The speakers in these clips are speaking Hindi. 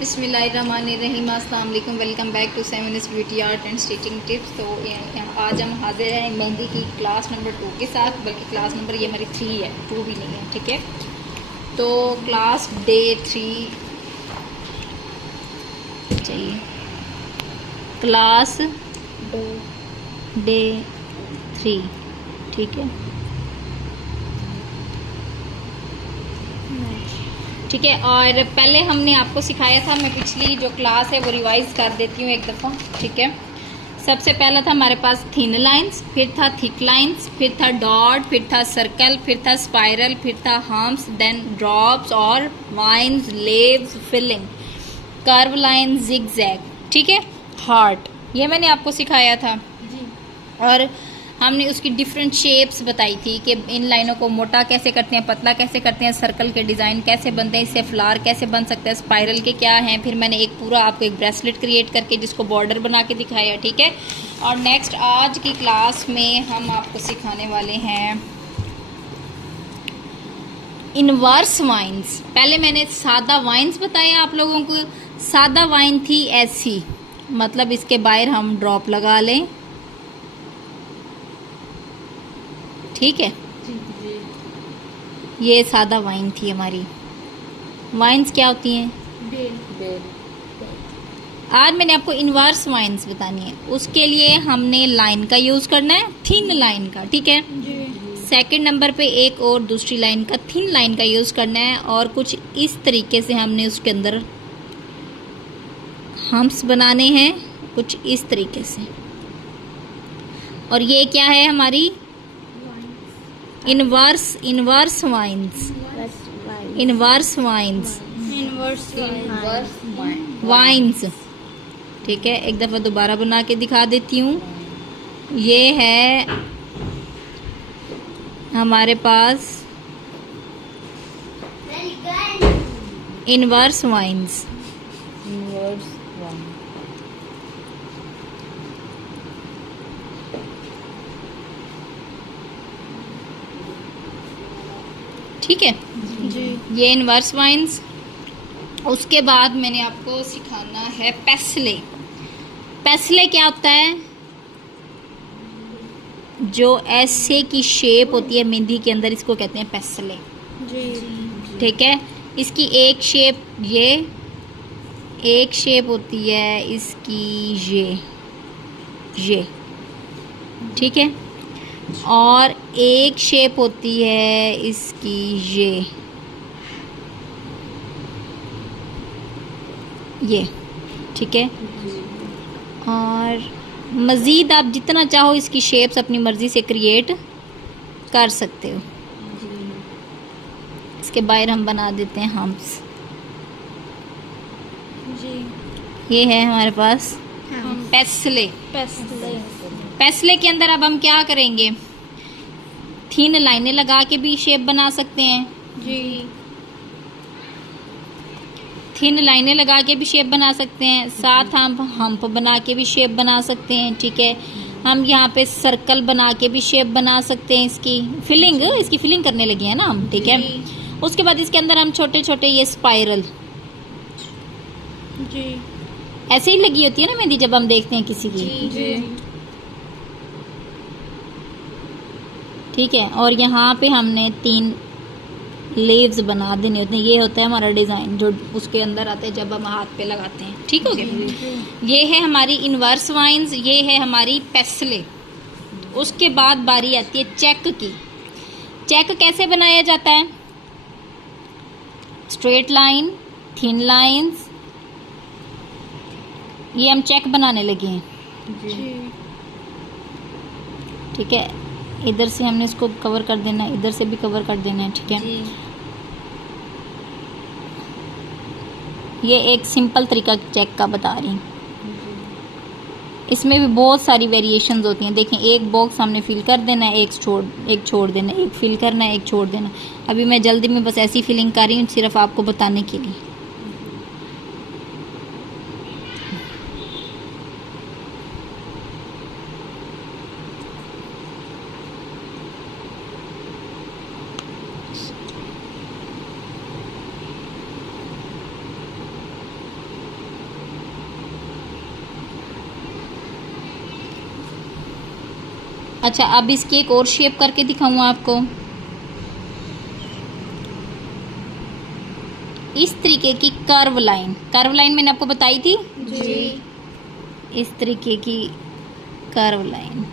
बिस्मिल्लाहिर्रहमानिर्रहीम, अस्सलाम वालेकुम। Welcome back to 7 beauty art and stitching tips. तो आज हम हाजिर हैं मेहंदी की क्लास नंबर 2 के साथ, बल्कि क्लास नंबर ये हमारी 3 है, 2 भी नहीं है, ठीक है। तो क्लास डे 3 चाहिए, क्लास डे 3, ठीक है, ठीक है। और पहले हमने आपको सिखाया था, मैं पिछली जो क्लास है वो रिवाइज कर देती हूँ एक दफ़ा, ठीक है। सबसे पहला था हमारे पास थिन लाइंस, फिर था थिक लाइंस, फिर था डॉट, फिर था सर्कल, फिर था स्पाइरल, फिर था हम्प्स, देन ड्रॉप्स और vines, leaves, filling, curve line, zig zag, ठीक है, हार्ट, ये मैंने आपको सिखाया था जी। और हमने उसकी डिफरेंट शेप्स बताई थी कि इन लाइनों को मोटा कैसे करते हैं, पतला कैसे करते हैं, सर्कल के डिज़ाइन कैसे बनते हैं, इससे फ्लावर कैसे बन सकता है, स्पाइरल के क्या हैं। फिर मैंने एक पूरा आपको एक ब्रेसलेट क्रिएट करके जिसको बॉर्डर बना के दिखाया, ठीक है। और नेक्स्ट आज की क्लास में हम आपको सिखाने वाले हैं इनवर्स वाइन्स। पहले मैंने सादा वाइन्स बताया आप लोगों को। सादा वाइन थी ऐसी, मतलब इसके बाहर हम ड्रॉप लगा लें, ठीक है जी। ये सादा वाइन थी हमारी। वाइन्स क्या होती हैं? बेल। आज मैंने आपको इनवर्स वाइन्स बतानी है। उसके लिए हमने लाइन का यूज करना है, थिन लाइन का, ठीक है जी। सेकंड नंबर पे एक और दूसरी लाइन का, थिन लाइन का यूज करना है। और कुछ इस तरीके से हमने उसके अंदर हम्प्स बनाने हैं, कुछ इस तरीके से। और ये क्या है हमारी इनवर्स वाइन्स, इनवर्स वाइन्स, ठीक है। एक दफ़ा दोबारा बना के दिखा देती हूँ। ये है हमारे पास इनवर्स वाइन्स, ठीक है जी। ये इनवर्स वाइन्स। उसके बाद मैंने आपको सिखाना है पेसले। पेसले क्या होता है? जो ऐसे की शेप होती है मेहंदी के अंदर, इसको कहते हैं पेसले जी, ठीक है। इसकी एक शेप, ये एक शेप होती है इसकी, ये ठीक है। और एक शेप होती है इसकी ये, ठीक है। और मज़ीद आप जितना चाहो इसकी शेप्स अपनी मर्ज़ी से क्रिएट कर सकते हो। इसके बाहर हम बना देते हैं हम्प्स जी। ये है हमारे पास पेसले। पेसले के अंदर अब हम क्या करेंगे? थिन लाइनें लगा के भी शेप बना सकते हैं जी। थिन लाइनें लगा के भी शेप बना सकते हैं, साथ हम हम्प बना के भी शेप बना सकते हैं, ठीक है। हम यहाँ पे सर्कल बना के भी शेप बना सकते हैं। इसकी फिलिंग करने लगे हैं ना हम, ठीक है। उसके बाद इसके अंदर हम छोटे छोटे ये स्पाइरल जी, ऐसे ही लगी होती है ना मेहंदी जब हम देखते हैं किसी की जी। ठीक है। और यहाँ पे हमने 3 लीव्स बना देने होते हैं। ये होता है हमारा डिज़ाइन जो उसके अंदर आते हैं जब हम हाथ पे लगाते हैं, ठीक हो गया। ये है हमारी इनवर्स वाइन्स, ये है हमारी पेसले। उसके बाद बारी आती है चेक की। चेक कैसे बनाया जाता है? स्ट्रेट लाइन, थिन लाइंस, ये हम चेक बनाने लगे हैं, ठीक है। इधर से हमने इसको कवर कर देना है, इधर से भी कवर कर देना है, ठीक है। ये एक सिंपल तरीका चेक का बता रही हूँ। इसमें भी बहुत सारी वेरिएशंस होती हैं। देखें, एक बॉक्स हमने फिल कर देना है, एक छोड़ देना है, एक फिल करना है, एक छोड़ देना। अभी मैं जल्दी में बस ऐसी फिलिंग कर रही हूँ, सिर्फ आपको बताने के लिए। अच्छा, अब इसकी एक और शेप करके दिखाऊं आपको। इस तरीके की कर्व लाइन मैंने आपको बताई थी जी। इस तरीके की कर्व लाइन,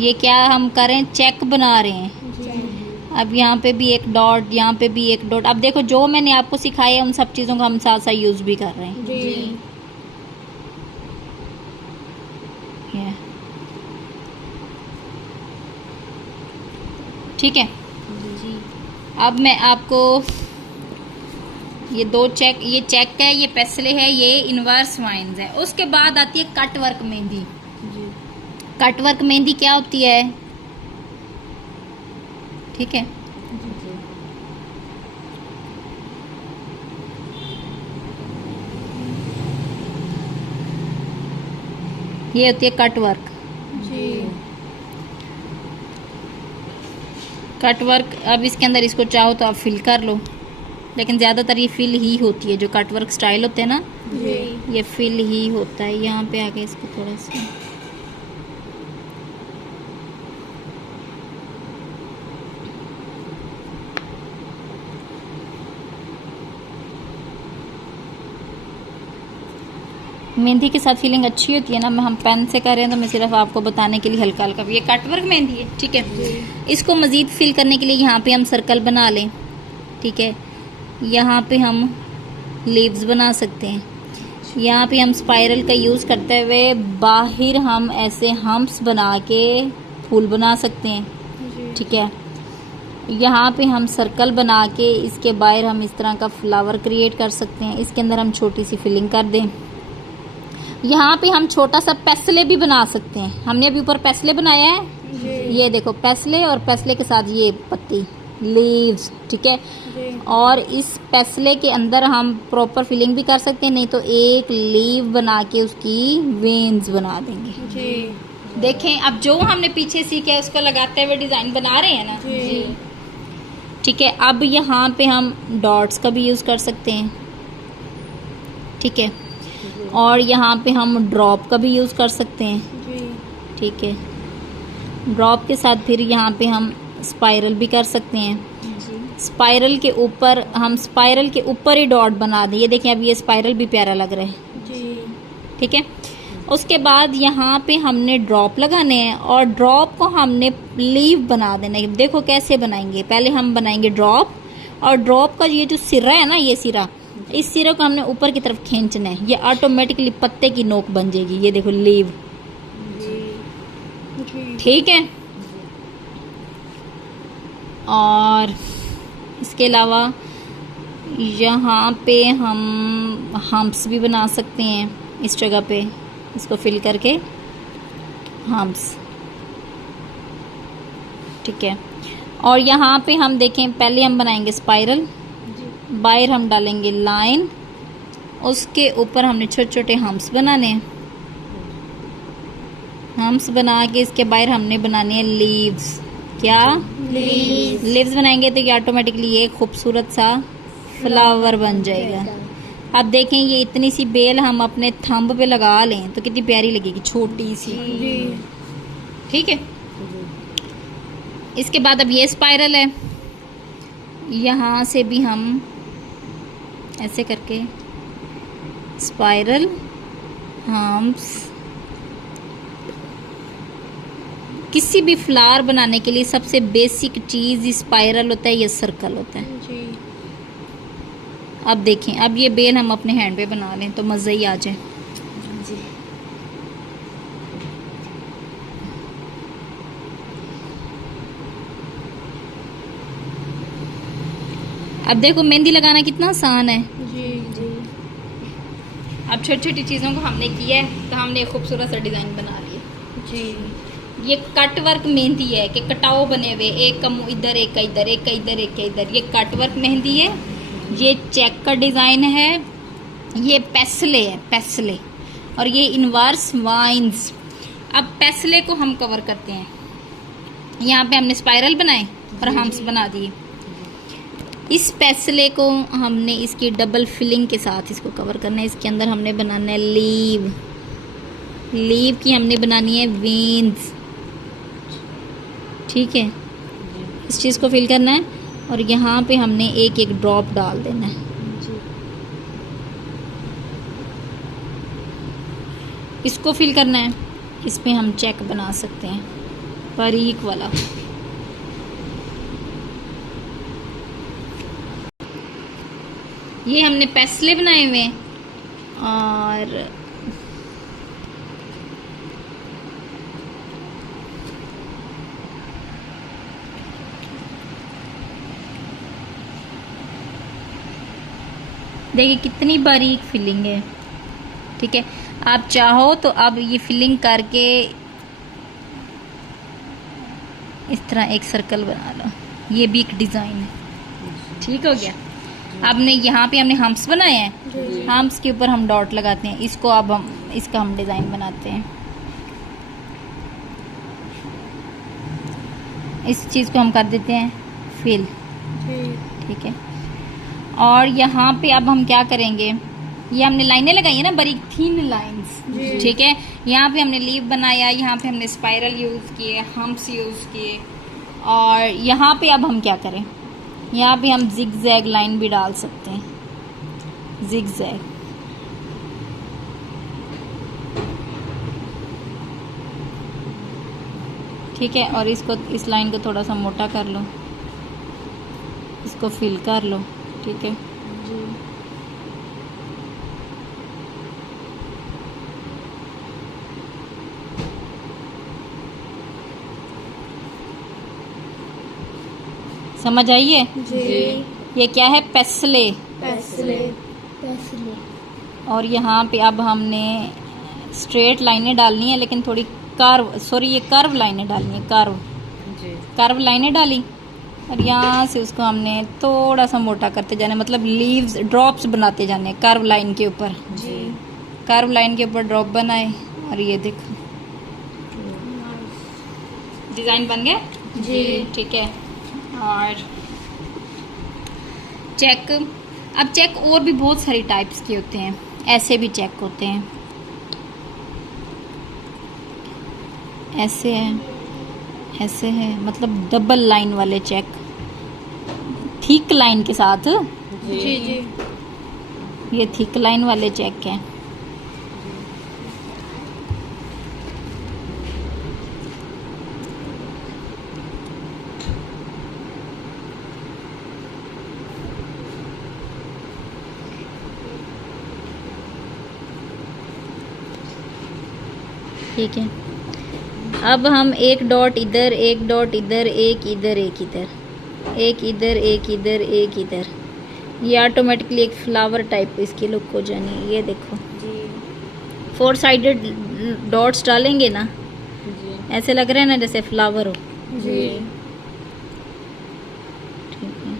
ये क्या हम करें, चेक बना रहे हैं। जी। अब यहाँ पे भी एक डॉट, यहाँ पे भी एक डॉट। अब देखो जो मैंने आपको सिखाया है उन सब चीज़ों को हम साथ साथ यूज़ भी कर रहे हैं। जी। ये ठीक है। जी। अब मैं आपको ये दो चेक, ये चेक है, ये पेसले है, ये इनवर्स वाइन्स है। उसके बाद आती है कट वर्क मेहंदी। जी। कट वर्क मेहंदी क्या होती है, ठीक है। ये होती है कट वर्क। जी। कट वर्क, अब इसके अंदर इसको चाहो तो आप फिल कर लो, लेकिन ज़्यादातर ये फिल ही होती है। जो कट वर्क स्टाइल होते हैं ना, जी। ये फिल ही होता है। यहाँ पे आके इसको थोड़ा सा मेहंदी के साथ फीलिंग अच्छी होती है ना। मैं हम पेन से कर रहे हैं तो मैं सिर्फ आपको बताने के लिए हल्का हल्का। ये कट वर्क मेहंदी है, ठीक है। इसको मज़ीद फिल करने के लिए यहाँ पे हम सर्कल बना लें, ठीक है। यहाँ पे हम लीव्स बना सकते हैं। यहाँ पे हम स्पाइरल का यूज़ करते हुए बाहर हम ऐसे हम्प्स बना के फूल बना सकते हैं, ठीक है। यहाँ पे हम सर्कल बना के इसके बाहर हम इस तरह का फ्लावर क्रिएट कर सकते हैं। इसके अंदर हम छोटी सी फिलिंग कर दें। यहाँ पे हम छोटा सा पेसले भी बना सकते हैं। हमने अभी ऊपर पेसले बनाया है, ये देखो पेसले, और पेसले के साथ ये पत्ती, लीव्स, ठीक है। और इस पेसले के अंदर हम प्रॉपर फिलिंग भी कर सकते हैं, नहीं तो एक लीव बना के उसकी वेन्स बना देंगे। जी। देखें, अब जो हमने पीछे सीखा है उसको लगाते हुए डिजाइन बना रहे हैं ना जी। ठीक है। अब यहाँ पे हम डॉट्स का भी यूज़ कर सकते हैं, ठीक है। और यहाँ पे हम ड्रॉप का भी यूज़ कर सकते हैं, जी। ठीक है। ड्रॉप के साथ फिर यहाँ पे हम स्पाइरल भी कर सकते हैं। स्पाइरल के ऊपर हम स्पाइरल के ऊपर ही डॉट बना दें। ये देखिए, अब ये स्पाइरल भी प्यारा लग रहा है, जी। ठीक है। उसके बाद यहाँ पे हमने ड्रॉप लगाने हैं और ड्रॉप को हमने लीव बना देना है। देखो कैसे बनाएंगे, पहले हम बनाएंगे ड्रॉप, और ड्रॉप का ये जो सिरा है ना, ये सिरा, इस सिरे को हमने ऊपर की तरफ खींचना है। ये ऑटोमेटिकली पत्ते की नोक बन जाएगी। ये देखो लीव, ठीक है। और इसके अलावा यहाँ पे हम हम्प्स भी बना सकते हैं। इस जगह पे इसको फिल करके हम्प्स, ठीक है। और यहाँ पे हम देखें, पहले हम बनाएंगे स्पाइरल, बाहर हम डालेंगे लाइन, उसके ऊपर हमने छोटे छोटे हम्प्स बनाने हैं। हम्प्स बना के इसके बाहर हमने बनाने हैं लीव्स। क्या लीव्स बनाएंगे तो ये ऑटोमेटिकली एक खूबसूरत सा फ्लावर बन जाएगा। अब देखें, ये इतनी सी बेल हम अपने थंब पे लगा लें तो कितनी प्यारी लगेगी, छोटी सी, ठीक है। इसके बाद अब ये स्पाइरल है, यहाँ से भी हम ऐसे करके स्पाइरल हम्प्स। किसी भी फ्लावर बनाने के लिए सबसे बेसिक चीज़ स्पाइरल होता है या सर्कल होता है। जी। अब देखें, अब ये बेल हम अपने हैंड पे बना लें तो मज़ा ही आ जाए। जी। अब देखो मेहंदी लगाना कितना आसान है। जी। जी। अब छोटी छोटी चीज़ों को हमने किया है तो हमने एक खूबसूरत सा डिज़ाइन बना लिया। जी। ये कट वर्क मेहंदी है कि कटाव बने हुए, एक का मुंह इधर, एक का इधर, एक का इधर, एक का इधर। ये कट वर्क मेहंदी है। ये चेक का डिज़ाइन है। ये पेसले है, पेसले, और ये इनवर्स वाइन्स। अब पेसले को हम कवर करते हैं। यहाँ पे हमने स्पाइरल बनाए और हम्प्स बना दिए। इस पेसले को हमने इसकी डबल फिलिंग के साथ इसको कवर करना है। इसके अंदर हमने बनाना है लीव, लीव की हमने बनानी है वेन्स, ठीक है। इस चीज़ को फिल करना है और यहाँ पे हमने एक एक ड्रॉप डाल देना है। जी। इसको फिल करना है, इस पे हम चेक बना सकते हैं बारीक वाला। ये हमने पेस्ले बनाए हुए हैं और देखिए कितनी बारीक फिलिंग है, ठीक है। आप चाहो तो अब ये फिलिंग करके इस तरह एक सर्कल बना लो, ये भी एक डिज़ाइन है, ठीक हो गया। अब ने यहाँ पे हमने हम्प्स बनाए हैं, हम्प्स के ऊपर हम डॉट लगाते हैं, इसको अब हम इसका हम डिज़ाइन बनाते हैं। इस चीज़ को हम कर देते हैं फिल, ठीक है। और यहाँ पे अब हम क्या करेंगे, ये हमने लाइनें लगाई है ना, बारीक थीन लाइंस, ठीक है। यहाँ पे हमने लीव बनाया, यहाँ पे हमने स्पाइरल यूज़ किए, हम्प्स यूज़ किए। और यहाँ पे अब हम क्या करें, यहाँ पे हम जिग जैग लाइन भी डाल सकते हैं, जिग जैग, ठीक है। और इसको, इस लाइन को थोड़ा सा मोटा कर लो, इसको फिल कर लो, ठीक है। समझ आइए जी। ये क्या है, पेस्ले। पेस्ले। पेस्ले। और यहाँ पे अब हमने स्ट्रेट लाइनें डालनी है, लेकिन थोड़ी कर्व, सॉरी ये कर्व लाइनें डालनी है, कर्व लाइनें डाली और यहाँ से उसको हमने थोड़ा सा मोटा करते जाना, मतलब लीव्स ड्रॉप्स बनाते जाने कर्व लाइन के ऊपर। जी। कर्व लाइन के ऊपर ड्रॉप बनाए और ये देखो डिज़ाइन बन गया जी, ठीक है। और चेक, अब चेक और भी बहुत सारी टाइप्स के होते हैं, ऐसे भी चेक होते हैं, ऐसे है, ऐसे है, मतलब डबल लाइन वाले चेक, थिक लाइन के साथ। जी जी। ये थिक लाइन वाले चेक हैं। ठीक है, अब हम एक डॉट इधर, एक डॉट इधर, एक इधर, एक इधर, एक इधर, एक इधर, एक इधर, ये ऑटोमेटिकली एक फ्लावर टाइप इसकी लुक हो जानी है। ये देखो जी 4 साइडेड डॉट्स डालेंगे ना, जी ऐसे लग रहा है ना जैसे फ्लावर हो। जी। ठीक है,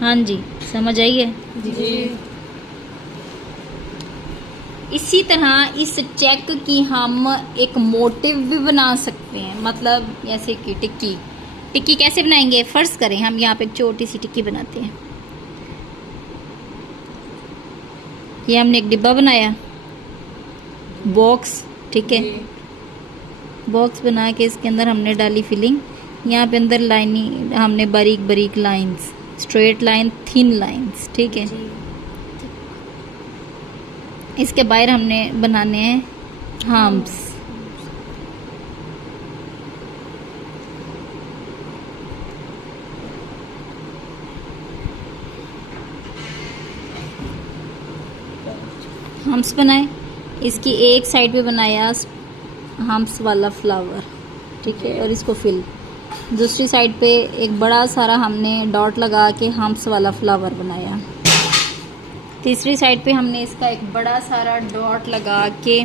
हाँ जी, समझ आई है। जी इसी तरह इस चेक की हम एक मोटिव भी बना सकते हैं, मतलब जैसे कि टिक्की। टिक्की कैसे बनाएंगे, फर्ज करें हम यहाँ पे एक छोटी सी टिक्की बनाते हैं। ये हमने एक डिब्बा बनाया, बॉक्स, ठीक है, बॉक्स बना के इसके अंदर हमने डाली फिलिंग। यहाँ पे अंदर लाइनिंग हमने बारीक बारीक lines, straight line, thin lines, ठीक है। इसके बाहर हमने बनाने हैं हम्प्स। हम्प्स बनाए, इसकी एक साइड पे बनाया हम्प्स वाला फ्लावर, ठीक है, और इसको फिल। दूसरी साइड पे एक बड़ा सारा हमने डॉट लगा के हम्प्स वाला फ्लावर बनाया। तीसरी साइड पे हमने इसका एक बड़ा सारा डॉट लगा के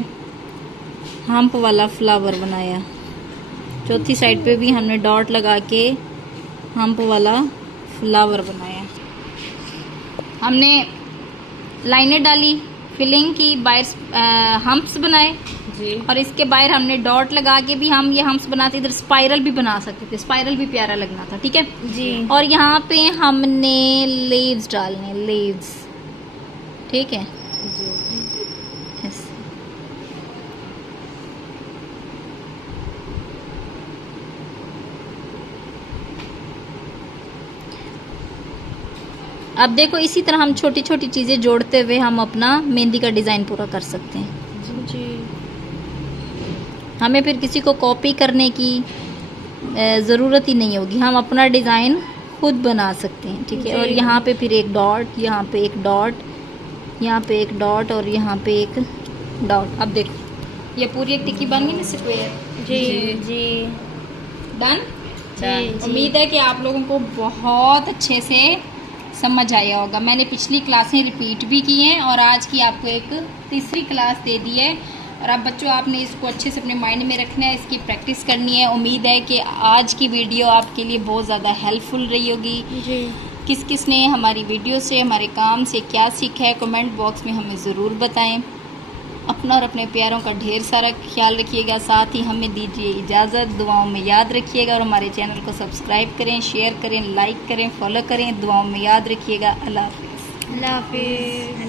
हम्प वाला फ्लावर बनाया। चौथी साइड पे भी हमने डॉट लगा के हम्प वाला फ्लावर बनाया। हमने लाइनें डाली, फिलिंग की, बाहर हम्प्स बनाए जी। और इसके बाहर हमने डॉट लगा के भी हम ये हम्प्स बनाते, इधर स्पाइरल भी बना सकते थे, स्पाइरल भी प्यारा लगना था, ठीक है जी। और यहाँ पे हमने लीव्स डालने, लीव्स ठीक है, जी ऐसे। अब देखो इसी तरह हम छोटी छोटी चीज़ें जोड़ते हुए हम अपना मेहंदी का डिज़ाइन पूरा कर सकते हैं। जी हमें फिर किसी को कॉपी करने की ज़रूरत ही नहीं होगी, हम अपना डिज़ाइन खुद बना सकते हैं। ठीक है, और जी। यहाँ पे फिर एक डॉट, यहाँ पे एक डॉट, यहाँ पे एक डॉट और यहाँ पे एक डॉट। अब देखो ये पूरी एक टिक्की बन गई ना स्क्वायर। जी जी डन। जी उम्मीद है कि आप लोगों को बहुत अच्छे से समझ आया होगा। मैंने पिछली क्लासें रिपीट भी की हैं और आज की आपको एक तीसरी क्लास दे दी है। और अब बच्चों आपने इसको अच्छे से अपने माइंड में रखना है, इसकी प्रैक्टिस करनी है। उम्मीद है कि आज की वीडियो आपके लिए बहुत ज़्यादा हेल्पफुल रही होगी। जी किस किस ने हमारी वीडियो से, हमारे काम से क्या सीखा है, कमेंट बॉक्स में हमें ज़रूर बताएं। अपना और अपने प्यारों का ढेर सारा ख्याल रखिएगा। साथ ही हमें दीजिए इजाज़त, दुआओं में याद रखिएगा और हमारे चैनल को सब्सक्राइब करें, शेयर करें, लाइक करें, फॉलो करें। दुआओं में याद रखिएगा। अल्लाह हाफ़िज़। अल्लाह हाफिज़।